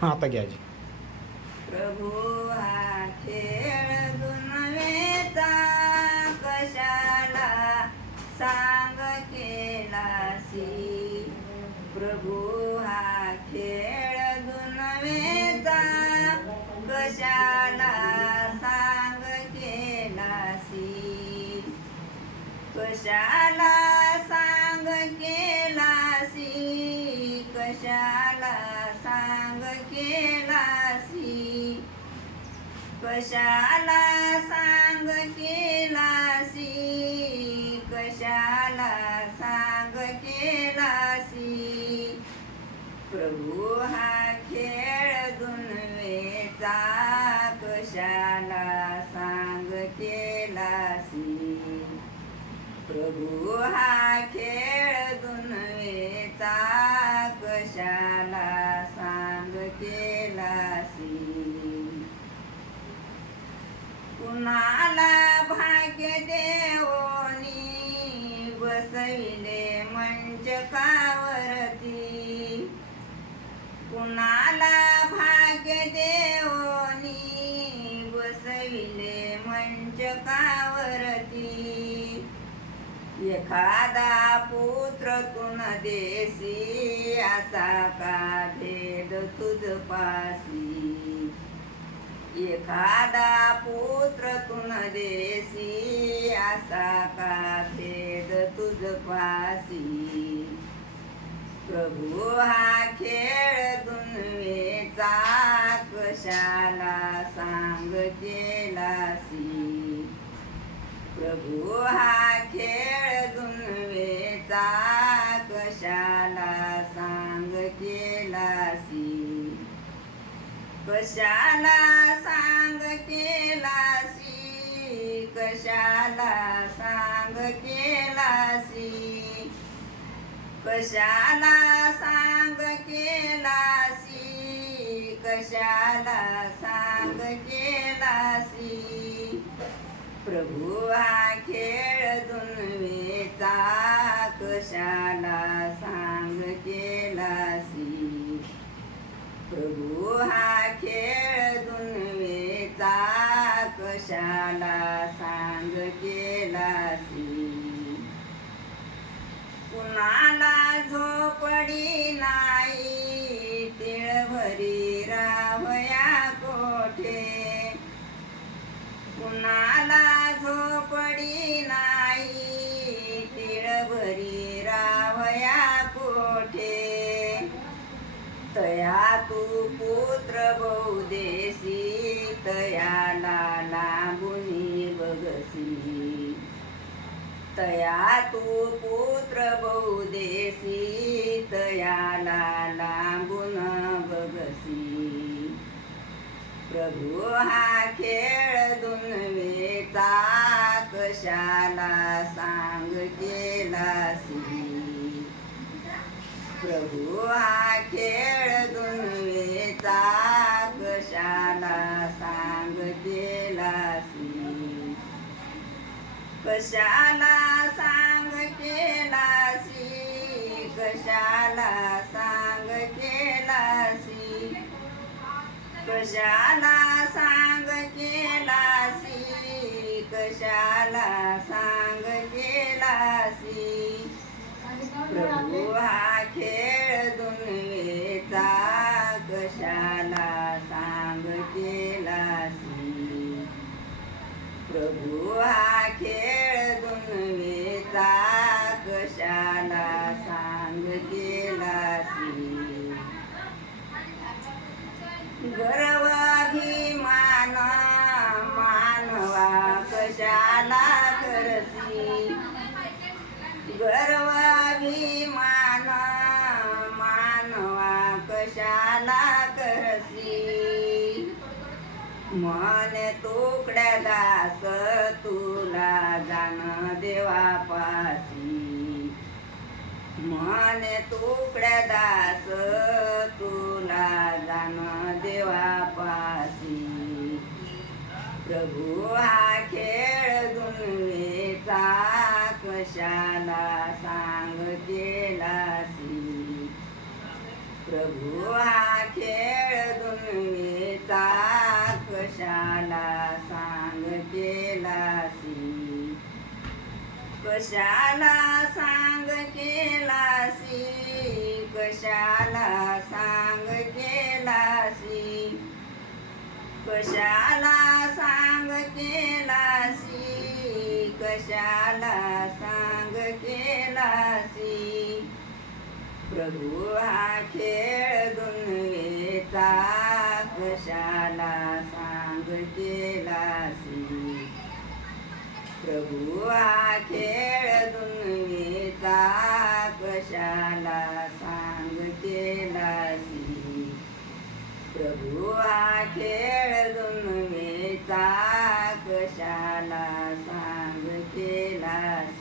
हां आता घ्या आजी. प्रभू हा खेळ दुनवेचा कशाला सांग केलासी. प्रभू हा खेळ दुनवेचा कशाला सांग केलासी. कशाला सांग केलासी. कशाला सांग केलासी. कशाला सांग केलासी. कशाला सांग केलासी. प्रभू हा खेळ दुनवेचा कशाला सांग केलासी. प्रभू हा खेळ दुनवेचा कशाला सांग केलासी. कुणाला भाग्य देवोनी बसविले मंचकावरती. कुणाला भाग्य देवोनी बसविले मंचकावरती. एखादा पुत्र तुन देसी असा का भेद तुझ पासी. एखादा पुत्र तुन देसी असा का भेद तुझ पासी. प्रभू हा खेळ दुनवेचा कशाला सांग केलासी. प्रभू हा खेळ दुनवेचा कशाला सांग केलासी. कशाला सांग केलासी. कशाला सांग केलासी. कशाला सांग केलासी. कशाला सांग केलासी. प्रभू हा खेळ दुनवेचा कशाला सांग केलासी. प्रभू हा खेळ दुनवेचा कशाला सांग केलासी. कुणाला झोपडी नाही तिळभरी रावया कोठे. कुणाला झोपडी नाही तिळभरी रावया कोठे. तया तू पुत्र बहुदेसी तयाला लांबुनी बगसी. तया तू पुत्र बहुदेसी तयाला लांबून बगसी. प्रभू हा खेळ दुनवेचा कशाला सांग केलासी. प्रभू हा खेळ दुनवेचा कशाला सांग केलासी. कशाला सांग केलासी. कशाला सांग केलासी. कशाला सांग केलासी. कशाला सांग केलासी. प्रभू हा खेळ दुनवेचा कशाला सांग केलासी. प्रभू हा खेळ दुनवेचा कशाला सांग केलासी. गर्वाभिमान मानवा कशाला करसी. गर्वाभिमान मानवा कशाला करसी. मन तुकड्या दास तुला जाण देवापासी. मन तुकड्या दास तुला जाण देवापासी. प्रभू हा खेळ दुनवेचा कशाला सांग केलासी. प्रभू हा खेळ कशाला सांग केलासी, कशाला सांग केलासी, कशाला सांग केलासी, कशाला सांग केलासी. प्रभू हा खेळ दुन्वेचा कशाला सांग केलासी. प्रभू हा खेळ दुन्वेचा कशाला सांग केलासी. प्रभू हा खेळ दुन्वेचा कशाला सांग केलासी.